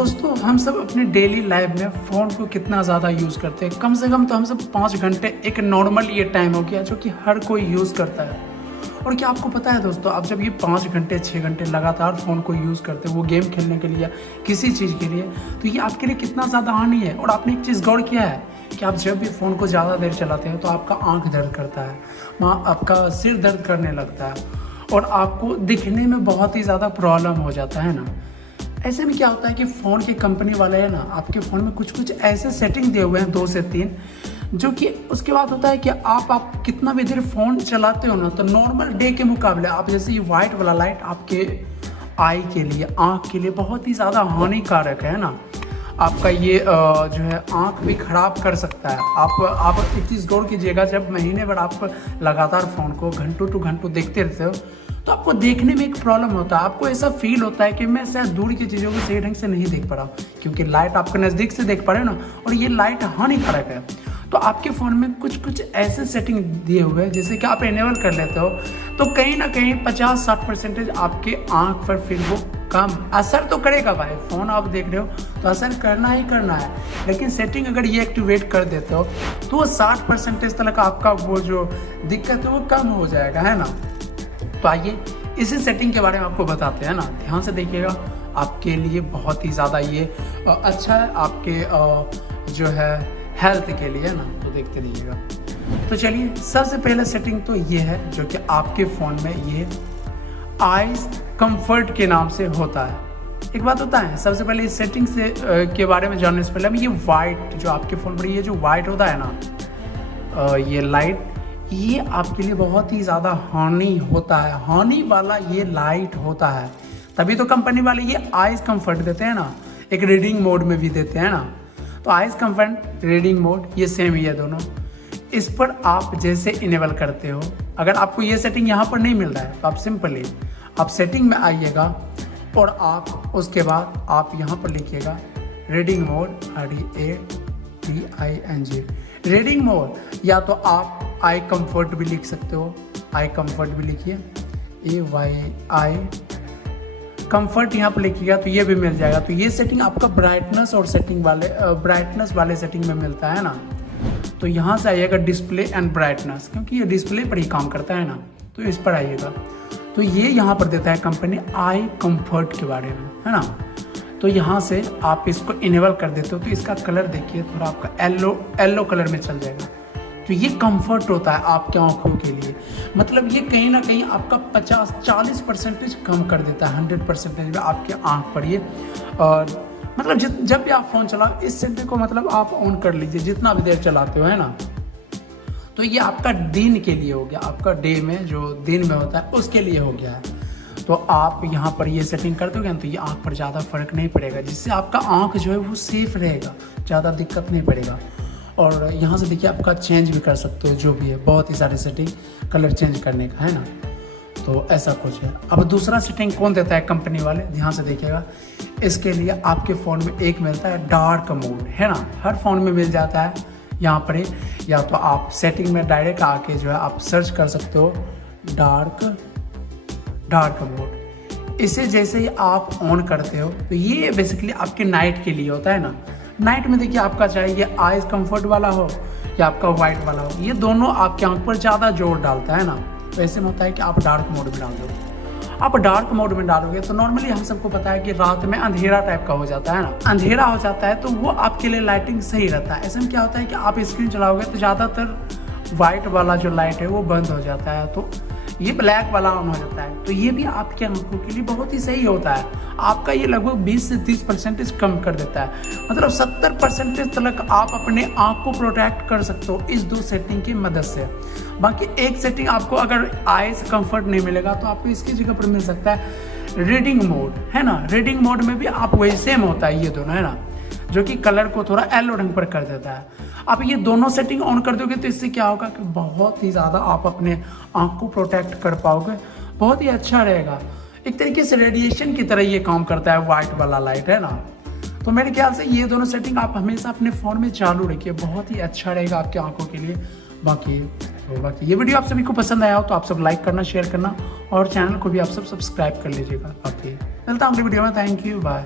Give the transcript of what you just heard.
दोस्तों हम सब अपने डेली लाइफ में फ़ोन को कितना ज़्यादा यूज़ करते हैं। कम से कम तो हम सब 5 घंटे एक नॉर्मल ये टाइम हो गया जो कि हर कोई यूज़ करता है। और क्या आपको पता है दोस्तों, आप जब ये 5 घंटे 6 घंटे लगातार फ़ोन को यूज़ करते हैं, वो गेम खेलने के लिए किसी चीज़ के लिए, तो ये आपके लिए कितना ज़्यादा हानि है। और आपने एक चीज़ गौर किया है कि आप जब भी फ़ोन को ज़्यादा देर चलाते हैं तो आपका आँख दर्द करता है, आपका सिर दर्द करने लगता है और आपको दिखने में बहुत ही ज़्यादा प्रॉब्लम हो जाता है ना। ऐसे में क्या होता है कि फ़ोन की कंपनी वाले है ना, आपके फ़ोन में कुछ कुछ ऐसे सेटिंग दिए हुए हैं 2 से 3, जो कि उसके बाद होता है कि आप कितना भी देर फ़ोन चलाते हो ना, तो नॉर्मल डे के मुकाबले आप जैसे ये वाइट वाला लाइट आपके आई के लिए, आँख के लिए बहुत ही ज़्यादा हानिकारक है ना। आपका ये जो है आँख भी ख़राब कर सकता है। आप एक चीज़ गौर कीजिएगा, जब महीने भर आप लगातार फ़ोन को घंटों टू घंटों देखते रहते हो तो आपको देखने में एक प्रॉब्लम होता है। आपको ऐसा फील होता है कि मैं शायद दूर की चीज़ों को सही ढंग से नहीं देख पा रहा हूँ, क्योंकि लाइट आपके नज़दीक से देख पा रहे हो ना, और ये लाइट हानिकारक है। तो आपके फ़ोन में कुछ कुछ ऐसे सेटिंग दिए हुए हैं जैसे कि आप इनेबल कर लेते हो, तो कहीं ना कहीं 50-60% आपके आँख पर फिर वो कम असर तो करेगा। भाई फ़ोन आप देख रहे हो तो असर करना ही करना है, लेकिन सेटिंग अगर ये एक्टिवेट कर देते हो तो वो 60% तक आपका वो जो दिक्कत है वो कम हो जाएगा, है ना। तो आइए इसी सेटिंग के बारे में आपको बताते हैं ना, ध्यान से देखिएगा, आपके लिए बहुत ही ज़्यादा ये अच्छा है, आपके जो है हेल्थ के लिए ना, तो देखते रहिएगा। तो चलिए, सबसे पहले सेटिंग तो ये है जो कि आपके फ़ोन में ये आइज कंफर्ट के नाम से होता है। एक बात होता है, सबसे पहले इस सेटिंग से के बारे में जानने से पहले हम ये वाइट जो आपके फ़ोन पर ये जो वाइट होता है ना, ये लाइट, ये आपके लिए बहुत ही ज़्यादा हानि होता है, हानि वाला ये लाइट होता है। तभी तो कंपनी वाले ये आइज कंफर्ट देते हैं ना, एक रीडिंग मोड में भी देते हैं ना। तो आइज कंफर्ट, रीडिंग मोड ये सेम ही है दोनों। इस पर आप जैसे इनेबल करते हो, अगर आपको ये सेटिंग यहाँ पर नहीं मिल रहा है तो आप सिंपली आप सेटिंग में आइएगा और आप उसके बाद आप यहाँ पर लिखिएगा reading mode, READING reading mode, या तो आप आई कंफर्ट भी लिख सकते हो, आई कंफर्ट भी लिखिए, AYI कंफर्ट यहाँ पर लिखिएगा तो ये भी मिल जाएगा। तो ये सेटिंग आपका ब्राइटनेस और सेटिंग वाले ब्राइटनेस वाले सेटिंग में मिलता है ना। तो यहाँ से आइएगा डिस्प्ले एंड ब्राइटनेस, क्योंकि ये डिस्प्ले पर ही काम करता है ना, तो इस पर आइएगा। तो ये यहाँ पर देता है कंपनी आई कंफर्ट के बारे में, है ना। तो यहाँ से आप इसको इनेबल कर देते हो तो इसका कलर देखिए थोड़ा आपका येलो कलर में चल जाएगा। तो ये कंफर्ट होता है आपके आंखों के लिए, मतलब ये कहीं ना कहीं आपका 50-40% कम कर देता है 100% में आपके आंख पर ये। और मतलब जब भी आप फ़ोन चलाओ इस सेटिंग को मतलब आप ऑन कर लीजिए, जितना भी देर चलाते हो, है ना। तो ये आपका दिन के लिए हो गया, आपका डे में जो दिन में होता है उसके लिए हो गया है। तो आप यहाँ पर ये सेटिंग कर दोगे तो ये आँख पर ज़्यादा फर्क नहीं पड़ेगा, जिससे आपका आँख जो है वो सेफ रहेगा, ज़्यादा दिक्कत नहीं पड़ेगा। और यहाँ से देखिए आपका चेंज भी कर सकते हो, जो भी है बहुत ही सारे सेटिंग कलर चेंज करने का, है ना। तो ऐसा कुछ है। अब दूसरा सेटिंग कौन देता है कंपनी वाले, ध्यान से देखिएगा। इसके लिए आपके फ़ोन में एक मिलता है डार्क मोड, है ना, हर फ़ोन में मिल जाता है यहाँ पर ही, या तो आप सेटिंग में डायरेक्ट आके जो है आप सर्च कर सकते हो डार्क मोड। इसे जैसे ही आप ऑन करते हो तो ये बेसिकली आपके नाइट के लिए होता है ना। नाइट में देखिए आपका चाहे ये आइज कंफर्ट वाला हो या आपका वाइट वाला हो, ये दोनों आपके आंख पर ज़्यादा जोर डालता है ना। तो ऐसे में होता है कि आप डार्क मोड में डाल दो। आप डार्क मोड में डालोगे तो नॉर्मली हम सबको पता है कि रात में अंधेरा टाइप का हो जाता है ना, अंधेरा हो जाता है, तो वो आपके लिए लाइटिंग सही रहता है। ऐसे में क्या होता है कि आप स्क्रीन चलाओगे तो ज़्यादातर वाइट वाला जो लाइट है वो बंद हो जाता है, तो ये ब्लैक वाला ऑन हो जाता है। तो ये भी आपके आंखों के लिए बहुत ही सही होता है। आपका ये लगभग 20 से 30% कम कर देता है, मतलब 70% तक आप अपने आँख को प्रोटेक्ट कर सकते हो इस 2 सेटिंग की मदद से। बाकी एक सेटिंग आपको अगर आइज कंफर्ट नहीं मिलेगा तो आपको इसकी जगह पर मिल सकता है रीडिंग मोड, है ना। रीडिंग मोड में भी आप वही सेम होता है ये दोनों, है ना, जो कि कलर को थोड़ा येलो रंग पर कर देता है। आप ये दोनों सेटिंग ऑन कर दोगे तो इससे क्या होगा कि बहुत ही ज़्यादा आप अपने आँख को प्रोटेक्ट कर पाओगे, बहुत ही अच्छा रहेगा। एक तरीके से रेडिएशन की तरह ये काम करता है वाइट वाला लाइट, है ना। तो मेरे ख्याल से ये दोनों सेटिंग आप हमेशा अपने फ़ोन में चालू रखिए, बहुत ही अच्छा रहेगा आपकी आंखों के लिए। बाकी ये वीडियो आप सभी को पसंद आया हो तो आप सब लाइक करना, शेयर करना और चैनल को भी आप सब सब्सक्राइब कर लीजिएगा। बाकी मिलता हूँ अगली वीडियो में। Thank you, bye.